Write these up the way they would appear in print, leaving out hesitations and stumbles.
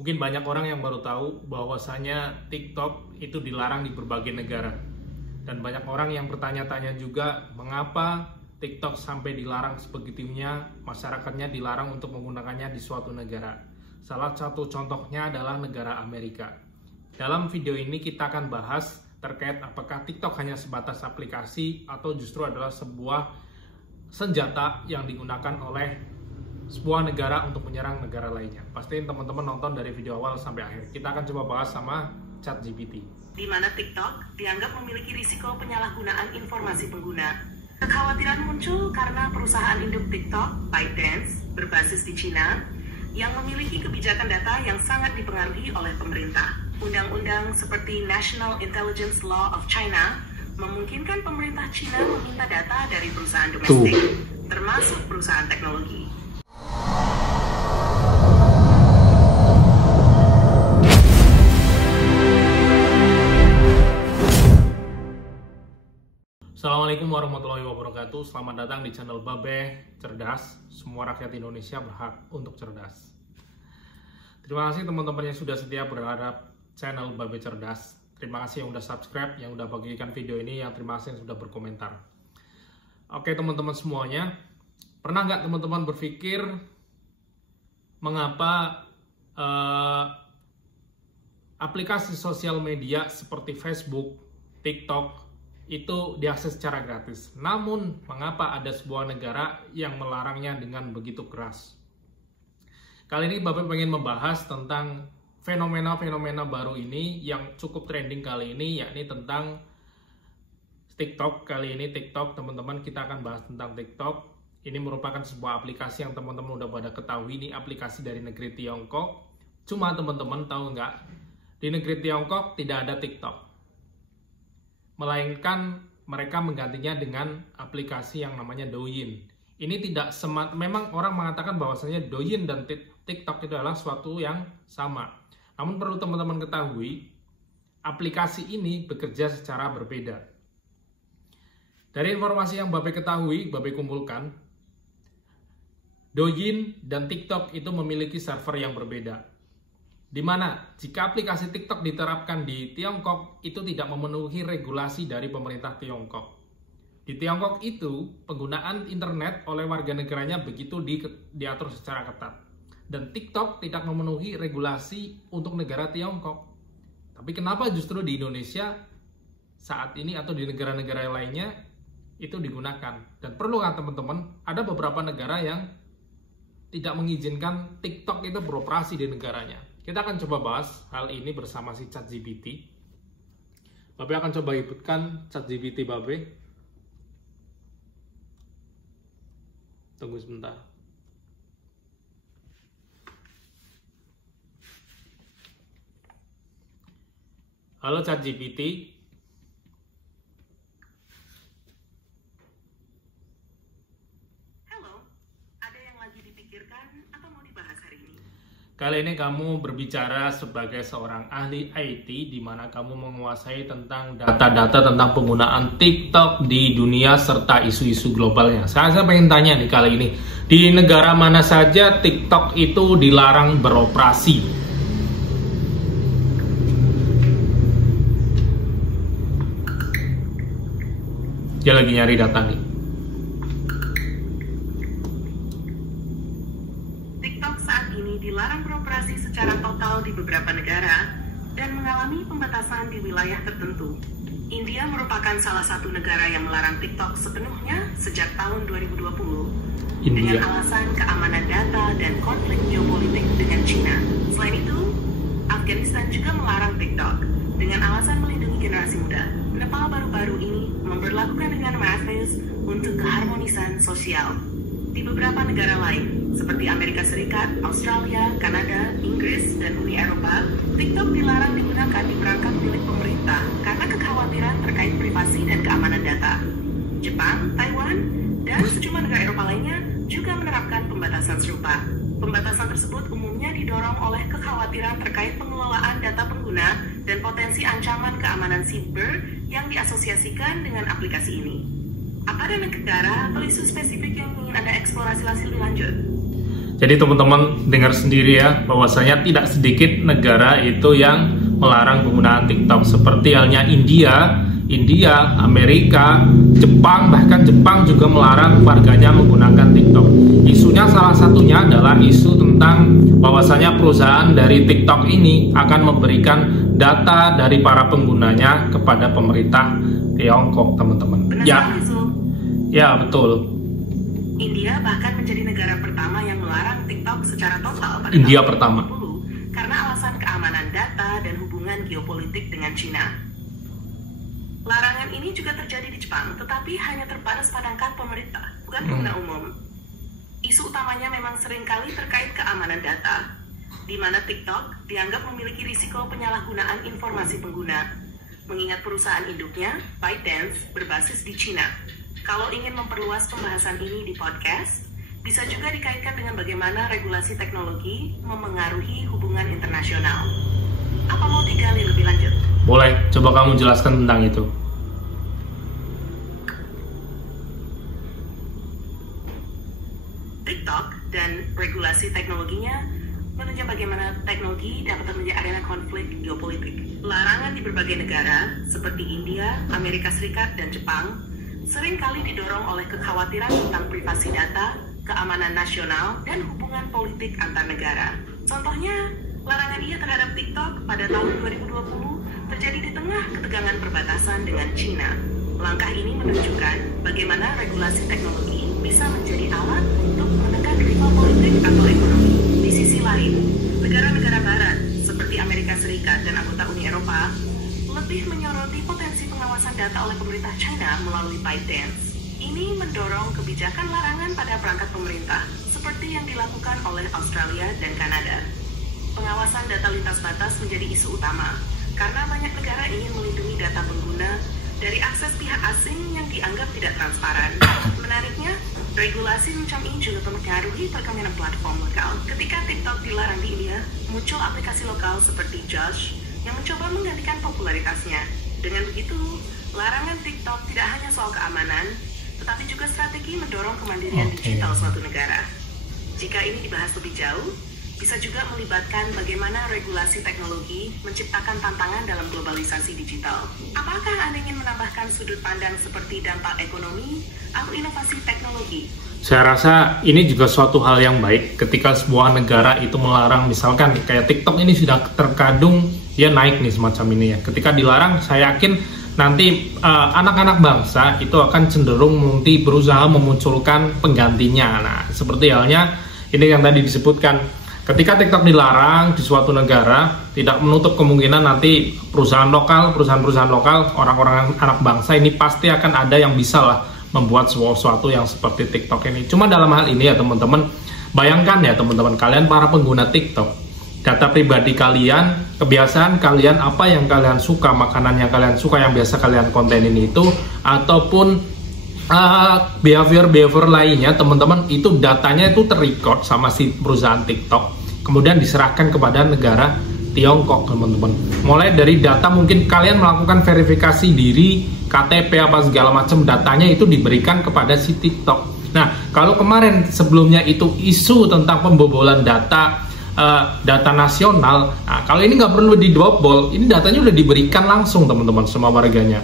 Mungkin banyak orang yang baru tahu bahwasanya TikTok itu dilarang di berbagai negara. Dan banyak orang yang bertanya-tanya juga mengapa TikTok sampai dilarang sebegitunya, masyarakatnya dilarang untuk menggunakannya di suatu negara. Salah satu contohnya adalah negara Amerika. Dalam video ini kita akan bahas terkait apakah TikTok hanya sebatas aplikasi atau justru adalah sebuah senjata yang digunakan oleh sebuah negara untuk menyerang negara lainnya. Pastiin teman-teman nonton dari video awal sampai akhir. Kita akan coba bahas sama ChatGPT. Di mana TikTok dianggap memiliki risiko penyalahgunaan informasi pengguna. Kekhawatiran muncul karena perusahaan induk TikTok, ByteDance, berbasis di China, yang memiliki kebijakan data yang sangat dipengaruhi oleh pemerintah. Undang-undang seperti National Intelligence Law of China memungkinkan pemerintah China meminta data dari perusahaan domestik, termasuk perusahaan teknologi. Assalamualaikum warahmatullahi wabarakatuh. Selamat datang di channel Babe Cerdas. Semua rakyat Indonesia berhak untuk cerdas. Terima kasih teman-teman yang sudah setia berharap channel Babe Cerdas. Terima kasih yang sudah subscribe, yang sudah bagikan video ini, yang terima kasih yang sudah berkomentar. Oke teman-teman semuanya, pernah nggak teman-teman berpikir mengapa aplikasi sosial media seperti Facebook, TikTok itu diakses secara gratis. Namun, mengapa ada sebuah negara yang melarangnya dengan begitu keras? Kali ini Bapak pengen membahas tentang fenomena-fenomena baru ini yang cukup trending kali ini, yakni tentang TikTok. Kali ini TikTok, teman-teman, kita akan bahas tentang TikTok. Ini merupakan sebuah aplikasi yang teman-teman udah pada ketahui, ini aplikasi dari negeri Tiongkok. Cuma teman-teman tahu nggak, di negeri Tiongkok tidak ada TikTok. Melainkan mereka menggantinya dengan aplikasi yang namanya Douyin. Ini tidak memang orang mengatakan bahwasanya Douyin dan TikTok itu adalah suatu yang sama. Namun perlu teman-teman ketahui, aplikasi ini bekerja secara berbeda. Dari informasi yang Babe ketahui, Babe kumpulkan, Douyin dan TikTok itu memiliki server yang berbeda. Di mana jika aplikasi TikTok diterapkan di Tiongkok itu tidak memenuhi regulasi dari pemerintah Tiongkok. Di Tiongkok itu penggunaan internet oleh warga negaranya begitu diatur secara ketat. Dan TikTok tidak memenuhi regulasi untuk negara Tiongkok. Tapi kenapa justru di Indonesia saat ini atau di negara-negara lainnya itu digunakan? Dan perlu kan teman-teman, ada beberapa negara yang tidak mengizinkan TikTok itu beroperasi di negaranya. Kita akan coba bahas hal ini bersama si ChatGPT. Babe akan coba inputkan ChatGPT Babe. Tunggu sebentar. Halo ChatGPT. Halo, ada yang lagi dipikirkan atau mau dibahas hari ini? Kali ini kamu berbicara sebagai seorang ahli IT di mana kamu menguasai tentang data-data tentang penggunaan TikTok di dunia serta isu-isu globalnya. Sekarang saya pengen tanya nih kali ini, di negara mana saja TikTok itu dilarang beroperasi? Dia lagi nyari data nih. Dilarang beroperasi secara total di beberapa negara dan mengalami pembatasan di wilayah tertentu. India merupakan salah satu negara yang melarang TikTok sepenuhnya sejak tahun 2020 dengan alasan keamanan data dan konflik geopolitik dengan China. Selain itu, Afghanistan juga melarang TikTok dengan alasan melindungi generasi muda. Nepal baru-baru ini memberlakukan dengan Matthews untuk keharmonisan sosial. Di beberapa negara lain, seperti Amerika Serikat, Australia, Kanada, Inggris, dan Uni Eropa, TikTok dilarang digunakan di perangkat milik pemerintah karena kekhawatiran terkait privasi dan keamanan data. Jepang, Taiwan, dan sejumlah negara Eropa lainnya juga menerapkan pembatasan serupa. Pembatasan tersebut umumnya didorong oleh kekhawatiran terkait pengelolaan data pengguna dan potensi ancaman keamanan siber yang diasosiasikan dengan aplikasi ini. Apa ada negara atau isu spesifik yang ingin Anda eksplorasi lebih lanjut? Jadi teman-teman dengar sendiri ya, bahwasanya tidak sedikit negara itu yang melarang penggunaan TikTok, seperti halnya India, Amerika, Jepang, bahkan Jepang juga melarang warganya menggunakan TikTok. Isunya salah satunya adalah isu tentang bahwasanya perusahaan dari TikTok ini akan memberikan data dari para penggunanya kepada pemerintah Tiongkok, teman-teman. Ya, betul. India bahkan menjadi negara pertama yang melarang TikTok secara total pada India tahun pertama 2020 karena alasan keamanan data dan hubungan geopolitik dengan Cina. Larangan ini juga terjadi di Jepang, tetapi hanya terbatas padangkan pemerintah, bukan pengguna umum. Isu utamanya memang seringkali terkait keamanan data, di mana TikTok dianggap memiliki risiko penyalahgunaan informasi pengguna, mengingat perusahaan induknya, ByteDance, berbasis di Cina. Kalau ingin memperluas pembahasan ini di podcast, bisa juga dikaitkan dengan bagaimana regulasi teknologi memengaruhi hubungan internasional. Apa mau digali lebih lanjut? Boleh, coba kamu jelaskan tentang itu. TikTok dan regulasi teknologinya menunjukkan bagaimana teknologi dapat menjadi arena konflik geopolitik. Larangan di berbagai negara, seperti India, Amerika Serikat, dan Jepang, seringkali didorong oleh kekhawatiran tentang privasi data, keamanan nasional, dan hubungan politik antar negara. Contohnya, larangan IA terhadap TikTok pada tahun 2020 terjadi di tengah ketegangan perbatasan dengan Cina. Langkah ini menunjukkan bagaimana regulasi teknologi bisa menjadi alat untuk menekan rival politik atau ekonomi. Di sisi lain, negara-negara barat seperti Amerika Serikat dan anggota Uni Eropa lebih menyoroti potensi pengawasan data oleh pemerintah China melalui ByteDance. Ini mendorong kebijakan larangan pada perangkat pemerintah, seperti yang dilakukan oleh Australia dan Kanada. Pengawasan data lintas batas menjadi isu utama, karena banyak negara ingin melindungi data pengguna dari akses pihak asing yang dianggap tidak transparan. Menariknya, regulasi semacam ini juga mempengaruhi perkembangan platform lokal. Ketika TikTok dilarang di India, muncul aplikasi lokal seperti Josh yang mencoba menggantikan popularitasnya. Dengan begitu, larangan TikTok tidak hanya soal keamanan, tetapi juga strategi mendorong kemandirian digital suatu negara. Jika ini dibahas lebih jauh, bisa juga melibatkan bagaimana regulasi teknologi menciptakan tantangan dalam globalisasi digital. Apakah Anda ingin menambahkan sudut pandang seperti dampak ekonomi atau inovasi teknologi? Saya rasa ini juga suatu hal yang baik ketika sebuah negara itu melarang, misalkan kayak TikTok ini sudah terkadung dia naik nih semacam ini ya. Ketika dilarang, saya yakin nanti anak-anak bangsa itu akan cenderung nanti berusaha memunculkan penggantinya. Nah, seperti halnya ini yang tadi disebutkan. Ketika TikTok dilarang di suatu negara, tidak menutup kemungkinan nanti perusahaan lokal, orang-orang anak bangsa ini pasti akan ada yang bisa lah membuat sesuatu yang seperti TikTok ini. Cuma dalam hal ini ya teman-teman, bayangkan ya teman-teman, kalian para pengguna TikTok, data pribadi kalian, kebiasaan kalian, apa yang kalian suka, makanan yang kalian suka, yang biasa kalian kontenin itu, ataupun behavior lainnya teman-teman, itu datanya itu terrecord sama si perusahaan TikTok, kemudian diserahkan kepada negara Tiongkok teman-teman. Mulai dari data mungkin kalian melakukan verifikasi diri, KTP apa segala macam, datanya itu diberikan kepada si TikTok. Nah, kalau kemarin sebelumnya itu isu tentang pembobolan data nasional, nah kalau ini nggak perlu dibobol, ini datanya udah diberikan langsung teman-teman sama warganya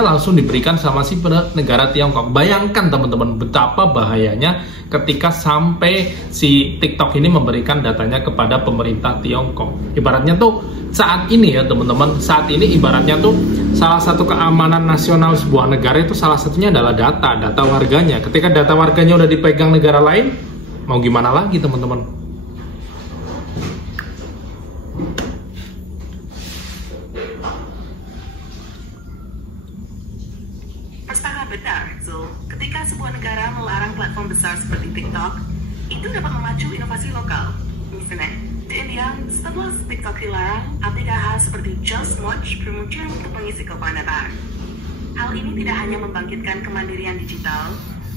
langsung diberikan sama si negara Tiongkok. Bayangkan teman-teman betapa bahayanya ketika sampai si TikTok ini memberikan datanya kepada pemerintah Tiongkok. Ibaratnya tuh saat ini ya teman-teman, saat ini ibaratnya tuh salah satu keamanan nasional sebuah negara itu salah satunya adalah data warganya. Ketika data warganya udah dipegang negara lain, mau gimana lagi teman-teman? Benar, Zul. Ketika sebuah negara melarang platform besar seperti TikTok, itu dapat memacu inovasi lokal. Misalnya, di India, setelah TikTok dilarang, aplikasi seperti Just Watch bermunculan untuk mengisi kepanatan. Hal ini tidak hanya membangkitkan kemandirian digital,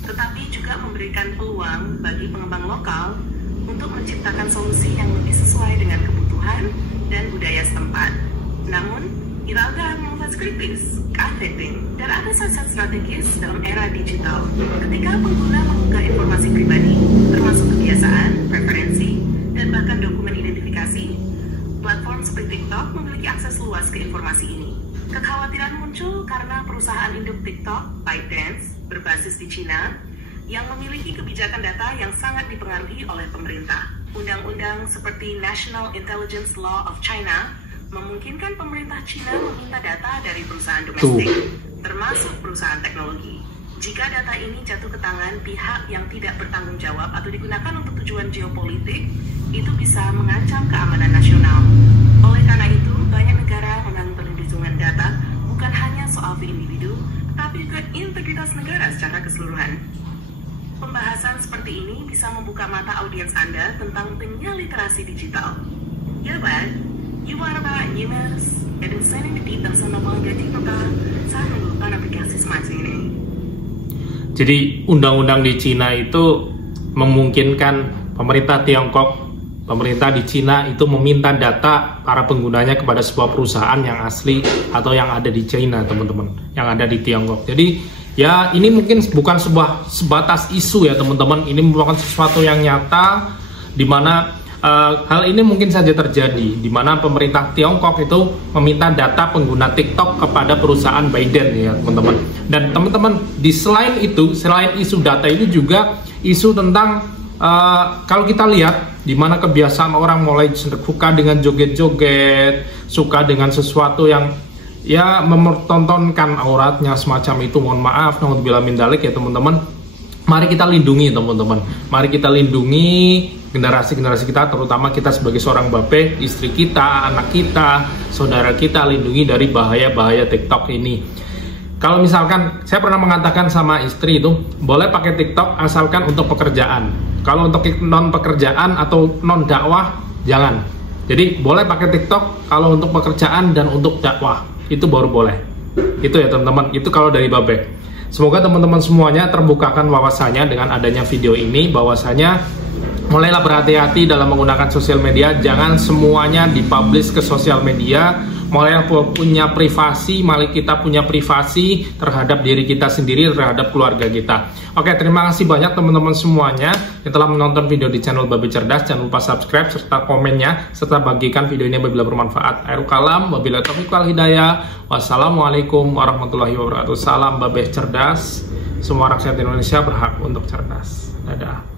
tetapi juga memberikan peluang bagi pengembang lokal untuk menciptakan solusi yang lebih sesuai dengan kebutuhan dan budaya setempat. Namun, kita akan membuat kritis, updating, dan ada saat-saat strategis dalam era digital. Ketika pengguna mengunggah informasi pribadi, termasuk kebiasaan, preferensi, dan bahkan dokumen identifikasi, platform seperti TikTok memiliki akses luas ke informasi ini. Kekhawatiran muncul karena perusahaan induk TikTok, ByteDance, berbasis di China, yang memiliki kebijakan data yang sangat dipengaruhi oleh pemerintah. Undang-undang seperti National Intelligence Law of China memungkinkan pemerintah China meminta data dari perusahaan domestik, termasuk perusahaan teknologi. Jika data ini jatuh ke tangan pihak yang tidak bertanggung jawab atau digunakan untuk tujuan geopolitik, itu bisa mengancam keamanan nasional. Oleh karena itu, banyak negara menganggap perlindungan data bukan hanya soal individu, tapi juga integritas negara secara keseluruhan. Pembahasan seperti ini bisa membuka mata audiens Anda tentang penyaliterasi digital. Ya, Bang? Iwan Yimas, dan sending di details sama menjadi maka saya menggunakan aplikasi semacam ini. Jadi undang-undang di Cina itu memungkinkan pemerintah Tiongkok, pemerintah di Cina itu meminta data para penggunanya kepada sebuah perusahaan yang asli atau yang ada di China, teman-teman, yang ada di Tiongkok. Jadi ya ini mungkin bukan sebatas isu ya teman-teman, ini merupakan sesuatu yang nyata di mana hal ini mungkin saja terjadi, di mana pemerintah Tiongkok itu meminta data pengguna TikTok kepada perusahaan ByteDance ya teman-teman. Dan teman-teman, selain isu data ini juga isu tentang kalau kita lihat di mana kebiasaan orang mulai suka dengan joget-joget, suka dengan sesuatu yang ya mempertontonkan auratnya semacam itu. Mohon maaf, naudzubillah min dzalik ya teman-teman. Mari kita lindungi teman-teman. Mari kita lindungi generasi-generasi kita, terutama kita sebagai seorang bape, istri kita, anak kita, saudara kita, lindungi dari bahaya-bahaya TikTok ini. Kalau misalkan saya pernah mengatakan sama istri itu, boleh pakai TikTok asalkan untuk pekerjaan. Kalau untuk non pekerjaan atau non dakwah, jangan. Jadi boleh pakai TikTok kalau untuk pekerjaan dan untuk dakwah, itu baru boleh. Itu ya teman-teman, itu kalau dari bape. Semoga teman-teman semuanya terbukakan wawasannya dengan adanya video ini, bahwasanya mulailah berhati-hati dalam menggunakan sosial media. Jangan semuanya dipublish ke sosial media. Mulailah punya privasi, mari kita punya privasi terhadap diri kita sendiri, terhadap keluarga kita. Oke, terima kasih banyak teman-teman semuanya yang telah menonton video di channel Babe Cerdas. Jangan lupa subscribe serta komennya, serta bagikan video ini apabila bermanfaat. Akhirul kalam, wabillahi taufiq wal hidayah. Wassalamualaikum warahmatullahi wabarakatuh. Salam Babe Cerdas. Semua rakyat Indonesia berhak untuk cerdas. Dadah.